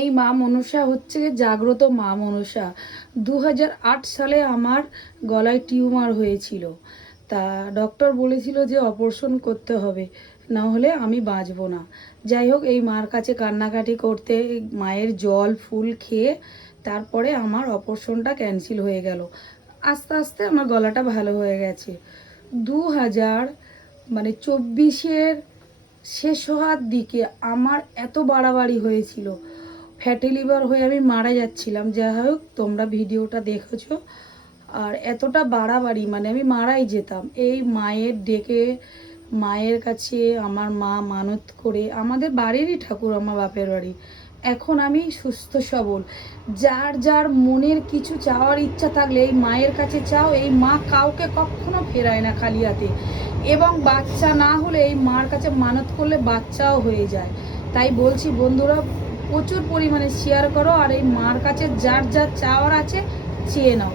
এই মা মনসা হচ্ছে জাগ্রত মা মনসা। 2008 সালে আমার গলায় টিউমার হয়েছিল। তা ডক্টর বলেছিল যে অপারেশন করতে হবে, না হলে আমি বাঁচবো না। যাই হোক, এই মার কাছে কান্নাকাটি করতে, মায়ের জল ফুল খেয়ে তারপরে আমার অপারেশনটা ক্যান্সেল হয়ে গেল। আস্তে আস্তে আমার গলাটা ভালো হয়ে গেছে। 2024-এর শেষ হওয়ার দিকে আমার এত বাড়াবাড়ি হয়েছিল, ফ্যাটি লিভার হয়ে আমি মারা যাচ্ছিলাম। যাই হোক, তোমরা ভিডিওটা দেখেছো। আর এতটা বাড়াবাড়ি আমি মারাই যেতাম। এই মায়ের ডেকে, মায়ের কাছে আমার মা মানত করে, আমাদের বাড়িরই ঠাকুর, আমার বাপের বাড়ি। এখন আমি সুস্থ সবল। যার যার মনের কিছু চাওয়ার ইচ্ছা থাকলে এই মায়ের কাছে চাও। এই মা কাউকে কখনো ফেরায় না খালি হাতে। এবং বাচ্চা না হলে এই মার কাছে মানত করলে বাচ্চাও হয়ে যায়। তাই বলছি বন্ধুরা, প্রচুর পরিমাণে শেয়ার করো, আর এই মার কাছে যার যার চাওয়ার আছে চেয়ে নাও।